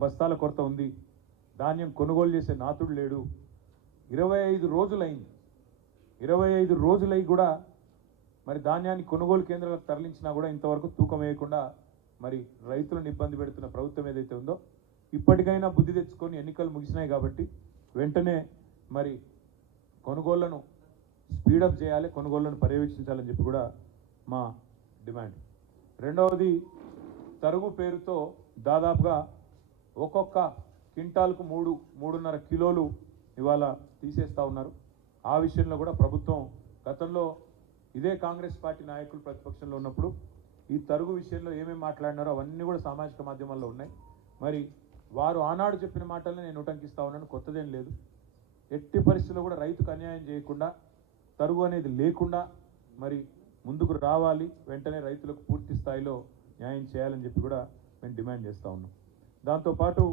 బస్తాల కొరత ఉంది, ధాన్యం కొనుగోలు చేసే నాతుడు లేడు. 25 రోజులైంది. 25 రోజులై కూడా మరి ధాన్యాన్ని కొనుగోలు కేంద్రాలకు తరలించినా కూడా ఇంతవరకు తూకం వేయకుండా మరి రైతులను ఇబ్బంది పెడుతున్న ప్రభుత్వం ఏదైతే ఉందో ఇప్పటికైనా బుద్ధి తెచ్చుకొని ఎన్నికలు ముగిసినాయి కాబట్టి వెంటనే మరి కొనుగోళ్లను స్పీడప్ చేయాలి, కొనుగోళ్లను పర్యవేక్షించాలని చెప్పి కూడా మా డిమాండ్. రెండవది, తరుగు పేరుతో దాదాపుగా ఒక్కొక్క క్వింటాల్కు 3.5 కిలోలు ఇవాళ తీసేస్తూ ఉన్నారు. ఆ విషయంలో కూడా ప్రభుత్వం గతంలో ఇదే కాంగ్రెస్ పార్టీ నాయకులు ప్రతిపక్షంలో ఉన్నప్పుడు ఈ తరుగు విషయంలో ఏమేమి మాట్లాడినారో అవన్నీ కూడా సామాజిక మాధ్యమాల్లో ఉన్నాయి. మరి వారు ఆనాడు చెప్పిన మాటలనే నేను ఉటంకిస్తూ ఉన్నాను, కొత్తదేం లేదు. ఎట్టి పరిస్థితుల్లో కూడా రైతుకు అన్యాయం చేయకుండా, తరుగు అనేది లేకుండా మరి ముందుకు రావాలి, వెంటనే రైతులకు పూర్తి స్థాయిలో న్యాయం చేయాలని చెప్పి కూడా మేము డిమాండ్ చేస్తూ ఉన్నాం. దాంతోపాటు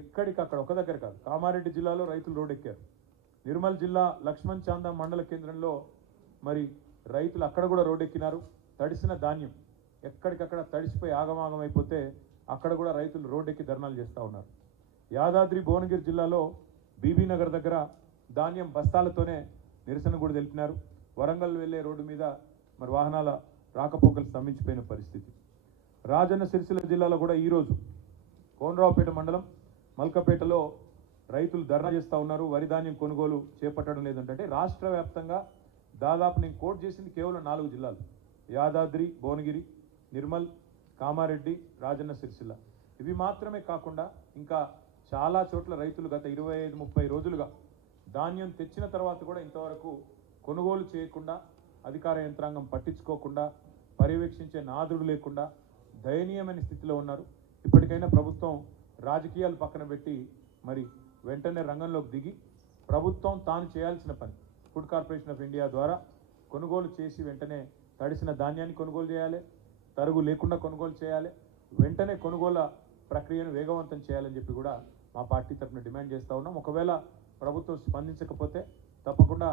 ఎక్కడికక్కడ ఒక దగ్గర కాదు, కామారెడ్డి జిల్లాలో రైతులు రోడ్డెక్కారు. నిర్మల్ జిల్లా లక్ష్మణ్ చాందా మండల కేంద్రంలో మరి రైతులు అక్కడ కూడా రోడ్డెక్కినారు. తడిసిన ధాన్యం ఎక్కడికక్కడ తడిసిపోయి ఆగమాగం అయిపోతే అక్కడ కూడా రైతులు రోడ్డెక్కి ధర్నాలు చేస్తూ ఉన్నారు. యాదాద్రి భువనగిరి జిల్లాలో బీబీనగర్ దగ్గర ధాన్యం బస్తాలతోనే నిరసన కూడా తెలిపినారు. వరంగల్ వెళ్లే రోడ్డు మీద మరి వాహనాల రాకపోకలు స్తంభించిపోయిన పరిస్థితి. రాజన్న సిరిసిల్ల జిల్లాలో కూడా ఈరోజు కోనరావుపేట మండలం మల్కపేటలో రైతులు ధర్నా చేస్తూ ఉన్నారు. వరి ధాన్యం కొనుగోలు చేపట్టడం లేదంటే రాష్ట్ర వ్యాప్తంగా దాదాపు నేను కోట్ చేసింది కేవలం 4 జిల్లాలు: యాదాద్రి, భువనగిరి, నిర్మల్, కామారెడ్డి, రాజన్న సిరిసిల్ల. ఇవి మాత్రమే కాకుండా ఇంకా చాలా చోట్ల రైతులు గత 25-30 రోజులుగా ధాన్యం తెచ్చిన తర్వాత కూడా ఇంతవరకు కొనుగోలు చేయకుండా, అధికార యంత్రాంగం పట్టించుకోకుండా, పర్యవేక్షించే నాదుడు లేకుండా దయనీయమైన స్థితిలో ఉన్నారు. ఇప్పటికైనా ప్రభుత్వం రాజకీయాలు పక్కన పెట్టి మరి వెంటనే రంగంలోకి దిగి ప్రభుత్వం తాను చేయాల్సిన పని ఫుడ్ కార్పొరేషన్ ఆఫ్ ఇండియా ద్వారా కొనుగోలు చేసి వెంటనే తడిసిన ధాన్యాన్ని కొనుగోలు చేయాలి, తరుగు లేకుండా కొనుగోలు చేయాలి, వెంటనే కొనుగోలు ప్రక్రియను వేగవంతం చేయాలని చెప్పి కూడా మా పార్టీ తరఫున డిమాండ్ చేస్తూ ఉన్నాం. ఒకవేళ ప్రభుత్వం స్పందించకపోతే తప్పకుండా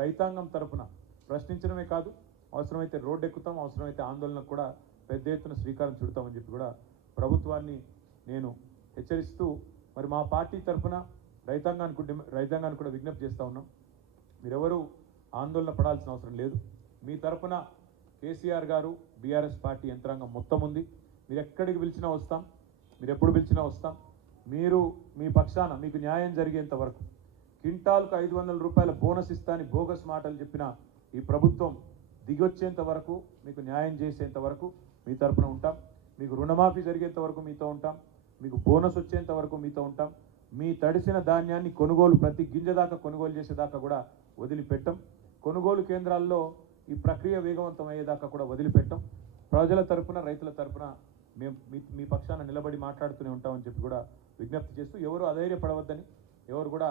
రైతాంగం తరఫున ప్రశ్నించడమే కాదు, అవసరమైతే రోడ్డు ఎక్కుతాం, అవసరమైతే ఆందోళనకు కూడా పెద్ద ఎత్తున శ్రీకారం చుడతామని చెప్పి కూడా ప్రభుత్వాన్ని నేను హెచ్చరిస్తూ మరి మా పార్టీ తరఫున రైతాంగానికి కూడా విజ్ఞప్తి చేస్తూ ఉన్నాం. మీరెవరూ ఆందోళన పడాల్సిన అవసరం లేదు. మీ తరఫున కేసీఆర్ గారు, బీఆర్ఎస్ పార్టీ యంత్రాంగం మొత్తం ఉంది. మీరు ఎక్కడికి పిలిచినా వస్తాం, మీరు ఎప్పుడు పిలిచినా వస్తాం. మీరు మీ పక్షాన మీకు న్యాయం జరిగేంత వరకు, క్వింటాల్కు 500 రూపాయల బోనస్ ఇస్తాని బోగస్ మాటలు చెప్పిన ఈ ప్రభుత్వం దిగొచ్చేంత వరకు, మీకు న్యాయం చేసేంత వరకు మీ తరఫున ఉంటాం. మీకు రుణమాఫీ జరిగేంత వరకు మీతో ఉంటాం. మీకు బోనస్ వచ్చేంత వరకు మీతో ఉంటాం. మీ తడిసిన ధాన్యాన్ని కొనుగోలు ప్రతి గింజ దాకా కొనుగోలు చేసేదాకా కూడా వదిలిపెట్టం. కొనుగోలు కేంద్రాల్లో ఈ ప్రక్రియ వేగవంతం అయ్యేదాకా కూడా వదిలిపెట్టం. ప్రజల తరఫున, రైతుల తరఫున మేము మీ పక్షాన నిలబడి మాట్లాడుతూనే ఉంటామని చెప్పి కూడా విజ్ఞప్తి చేస్తూ, ఎవరు అధైర్యపడవద్దని, ఎవరు కూడా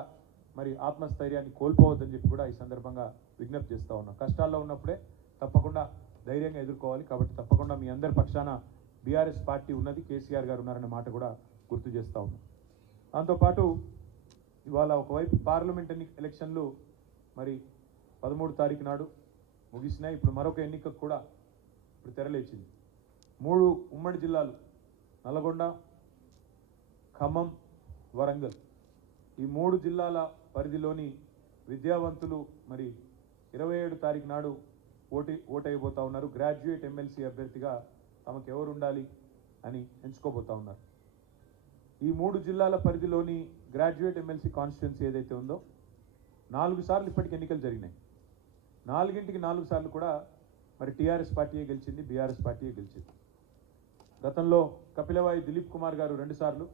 మరి ఆత్మస్థైర్యాన్ని కోల్పోవద్దని చెప్పి కూడా ఈ సందర్భంగా విజ్ఞప్తి చేస్తూ ఉన్నాం. కష్టాల్లో ఉన్నప్పుడే తప్పకుండా ధైర్యంగా ఎదుర్కోవాలి. కాబట్టి తప్పకుండా మీ అందరి పక్షాన బీఆర్ఎస్ పార్టీ ఉన్నది, కేసీఆర్ గారు ఉన్నారనే మాట కూడా గుర్తు చేస్తూ ఉన్నాం. దాంతోపాటు ఇవాళ ఒకవైపు పార్లమెంట్ ఎలక్షన్లు మరి 13 తారీఖు నాడు ముగిసినాయి. ఇప్పుడు మరొక ఎన్నికకు కూడా ఇప్పుడు తెరలేచింది. 3 ఉమ్మడి జిల్లాలు నల్గొండ, ఖమ్మం, వరంగల్, ఈ 3 జిల్లాల పరిధిలోని విద్యావంతులు మరి 27 తారీఖు నాడు ఓటైపోతూ ఉన్నారు. గ్రాడ్యుయేట్ ఎమ్మెల్సీ అభ్యర్థిగా తమకు ఎవరు ఉండాలి అని ఎంచుకోబోతూ ఉన్నారు. ఈ 3 జిల్లాల పరిధిలోని గ్రాడ్యుయేట్ ఎమ్మెల్సీ కాన్స్టిట్యున్సీ ఏదైతే ఉందో 4 సార్లు ఇప్పటికి ఎన్నికలు జరిగినాయి. 4ంటికి 4 సార్లు కూడా మరి టీఆర్ఎస్ పార్టీయే గెలిచింది, బీఆర్ఎస్ పార్టీయే గెలిచింది. గతంలో కపిలవాయి దిలీప్ కుమార్ గారు 2 సార్లు,